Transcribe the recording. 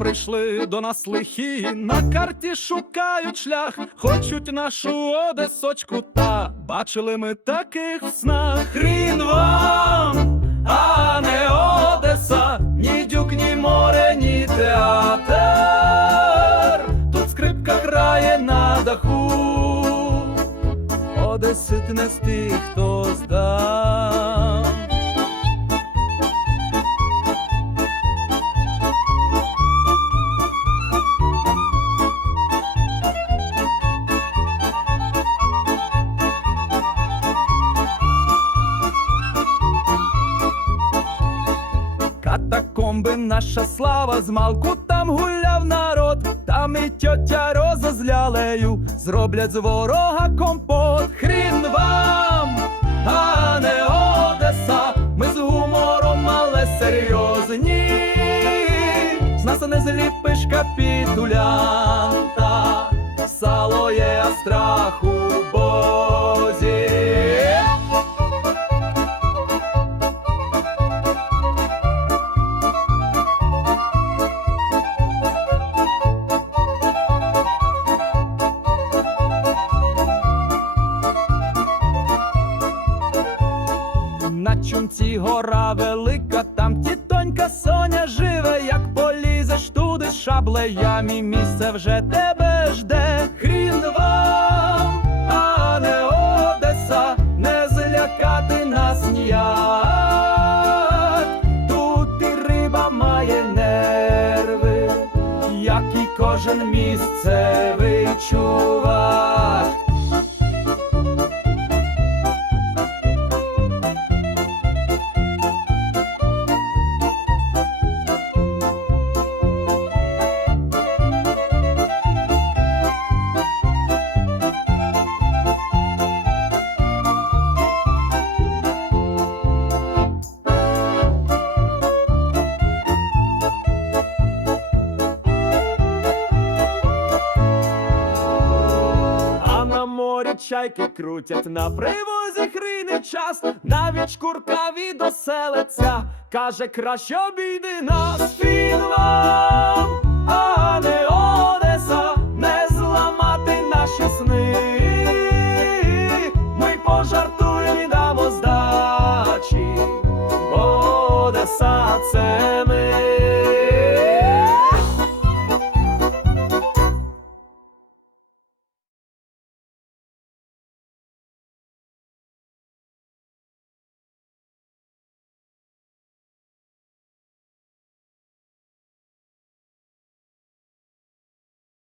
Прийшли до нас лихі, на карті шукають шлях, хочуть нашу одесочку, та бачили ми таких в снах. Хрін вам, а не Одеса, ні дюк, ні море, ні театр. Тут скрипка грає на даху, Одесит не з хто здав. Катакомби наша слава, змалку там гуляв народ, там і тьотя Роза з лялею зроблять з ворога компот. Хрін вам, а не Одеса, ми з гумором, але серйозні. З нас не зліпиш капітулянта, сало є а страх у бозі. Чумці гора велика, там тітонька Соня живе, як полізеш туди з шаблеями, місце вже тебе жде. Хрін вам, а не Одеса, не злякати нас ніяк. Тут і риба має нерви, як і кожен місцевий чувак. морі чайки крутять, на привозі хрине час, навіть шкуркаві доселеця, каже, краще обійди нас Він а не Одеса, не зламати наші сни. Ми пожартуємо і дамо здачі, Одеса це.